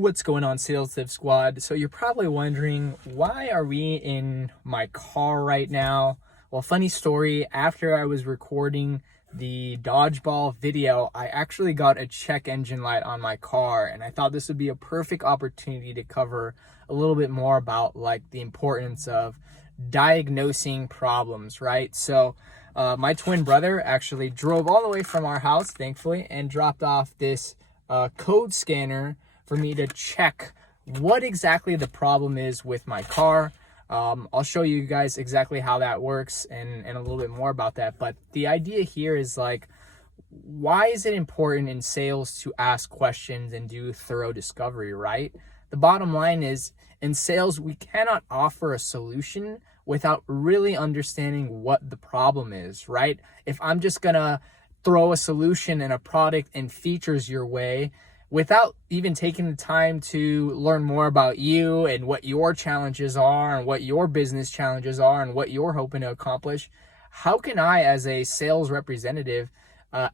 What's going on, Sales Tip Squad? So you're probably wondering, why are we in my car right now? Well, funny story, after I was recording the dodgeball video, I actually got a check engine light on my car, and I thought this would be a perfect opportunity to cover a little bit more about like the importance of diagnosing problems, right? So my twin brother actually drove all the way from our house, thankfully, and dropped off this code scanner for me to check what exactly the problem is with my car. I'll show you guys exactly how that works and a little bit more about that. But the idea here is like, why is it important in sales to ask questions and do thorough discovery, right? The bottom line is, in sales, we cannot offer a solution without really understanding what the problem is, right? If I'm just gonna throw a solution and a product and features your way without even taking the time to learn more about you and what your challenges are and what your business challenges are and what you're hoping to accomplish, how can I, as a sales representative,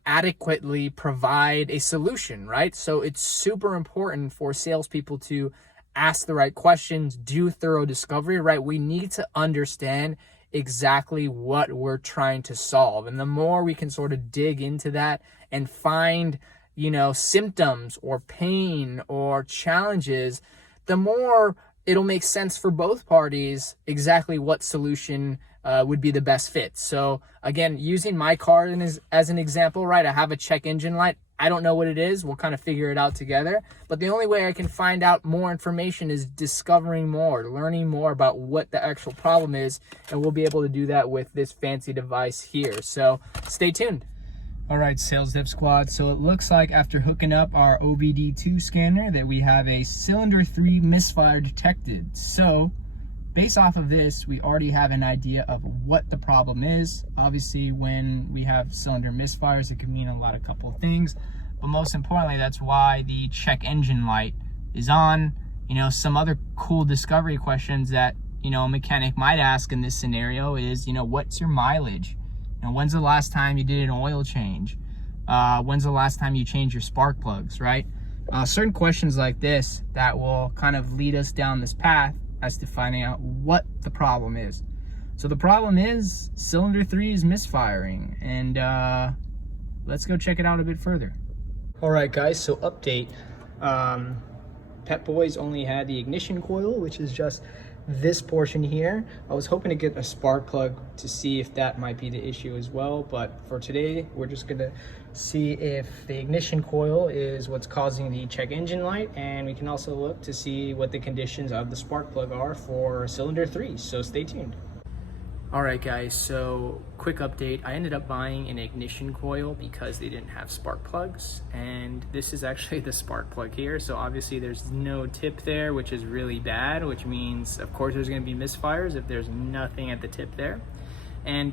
adequately provide a solution, right? So it's super important for salespeople to ask the right questions, do thorough discovery, right? We need to understand exactly what we're trying to solve. And the more we can sort of dig into that and find, symptoms or pain or challenges, the more it'll make sense for both parties exactly what solution would be the best fit. So again, using my car as an example, right? I have a check engine light. I don't know what it is. We'll kind of figure it out together. But the only way I can find out more information is discovering more, learning more about what the actual problem is. And we'll be able to do that with this fancy device here. So stay tuned. All right, Sales Tip Squad. So it looks like after hooking up our OBD2 scanner that we have a cylinder 3 misfire detected. So based off of this, we already have an idea of what the problem is. Obviously, when we have cylinder misfires, it can mean a couple of things. But most importantly, that's why the check engine light is on. Some other cool discovery questions that, a mechanic might ask in this scenario is, what's your mileage? When's the last time you did an oil change? When's the last time you changed your spark plugs, right? Certain questions like this that will kind of lead us down this path as to finding out what the problem is. So the problem is cylinder 3 is misfiring, and let's go check it out a bit further. All right, guys, so update. Pep Boys only had the ignition coil, which is just this portion here. I was hoping to get a spark plug to see if that might be the issue as well, but for today we're just gonna see if the ignition coil is what's causing the check engine light, and we can also look to see what the conditions of the spark plug are for cylinder 3, so stay tuned. All right, guys, so quick update. I ended up buying an ignition coil because they didn't have spark plugs, and this is actually the spark plug here. So obviously there's no tip there, which is really bad, which means of course there's going to be misfires if there's nothing at the tip there. And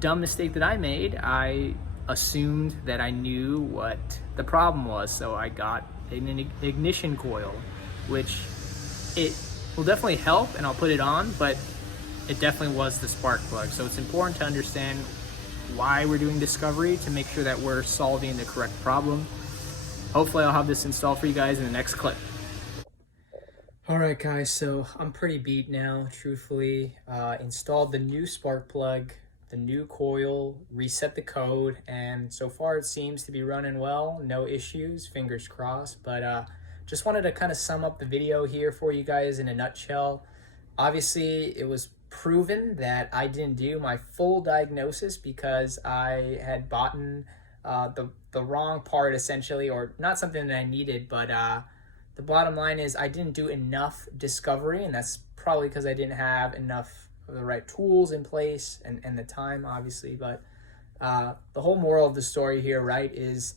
dumb mistake that I made, I assumed that I knew what the problem was, so I got an ignition coil, which it will definitely help, and I'll put it on, but it definitely was the spark plug. So it's important to understand why we're doing discovery to make sure that we're solving the correct problem. Hopefully I'll have this installed for you guys in the next clip. All right, guys, so I'm pretty beat now, truthfully. Installed the new spark plug, the new coil, reset the code, and so far it seems to be running well. No issues, fingers crossed. But just wanted to kind of sum up the video here for you guys in a nutshell. Obviously, it was proven that I didn't do my full diagnosis because I had bought the wrong part, essentially, or not something that I needed, but the bottom line is I didn't do enough discovery, and that's probably because I didn't have enough of the right tools in place and the time, obviously. But the whole moral of the story here, right, is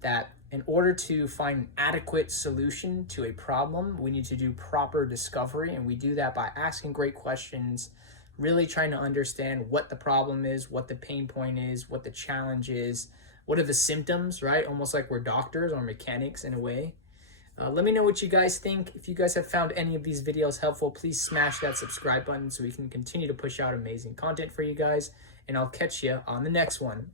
that in order to find an adequate solution to a problem, we need to do proper discovery, and we do that by asking great questions, really trying to understand what the problem is, what the pain point is, what the challenge is, what are the symptoms, right? Almost like we're doctors or mechanics in a way. Let me know what you guys think. If you guys have found any of these videos helpful, please smash that subscribe button so we can continue to push out amazing content for you guys, and I'll catch you on the next one.